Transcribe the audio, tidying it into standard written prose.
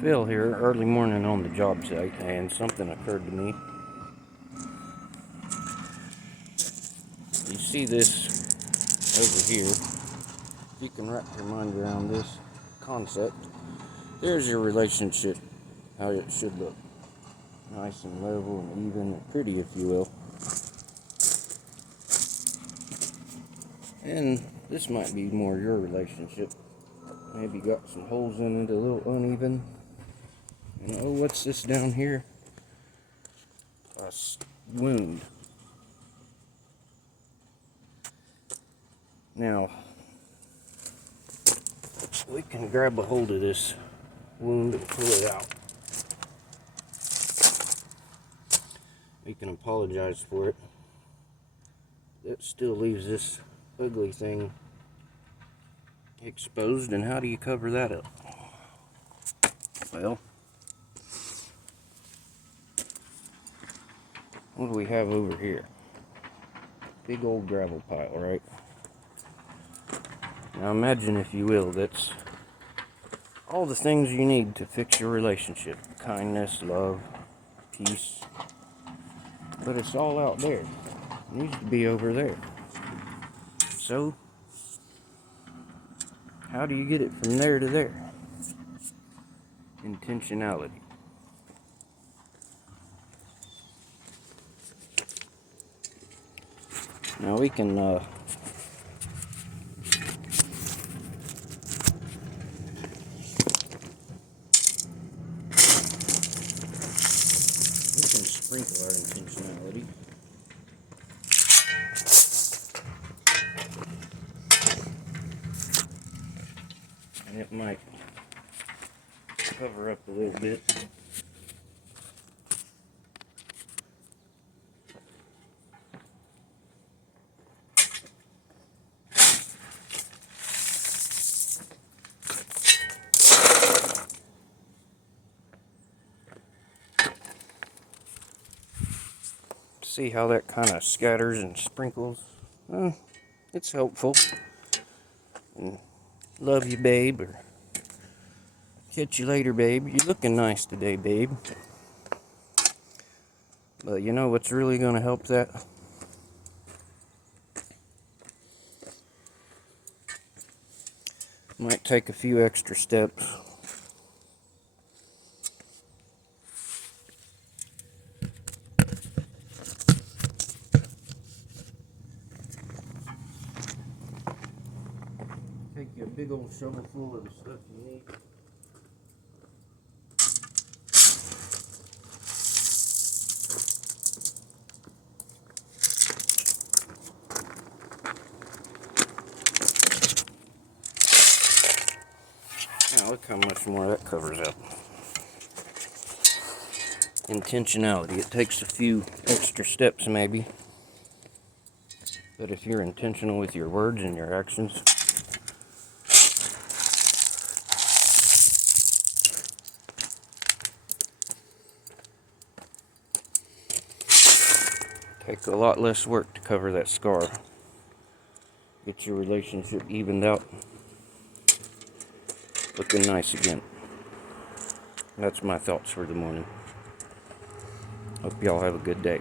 Phil here, early morning on the job site, and something occurred to me. You see this over here? If you can wrap your mind around this concept, there's your relationship, how it should look. Nice and level and even and pretty, if you will. And this might be more your relationship. Maybe got some holes in it, a little uneven. And oh, what's this down here? A wound. Now, we can grab a hold of this wound and pull it out. We can apologize for it. That still leaves this ugly thing exposed, and how do you cover that up? Well, what do we have over here? Big old gravel pile, right? Now imagine, if you will, that's all the things you need to fix your relationship. Kindness, love, peace. But it's all out there. It needs to be over there. So, how do you get it from there to there? Intentionality. Now we can sprinkle our intentionality. And it might cover up a little bit. See how that kind of scatters and sprinkles? It's helpful. And love you, babe, or catch you later, babe. You're looking nice today, babe. But you know what's really going to help that? Might take a few extra steps. Take you a big old shovel full of the stuff you need. Now look how much more that covers up. Intentionality. It takes a few extra steps maybe. But if you're intentional with your words and your actions, take a lot less work to cover that scar. Get your relationship evened out. Looking nice again. That's my thoughts for the morning. Hope y'all have a good day.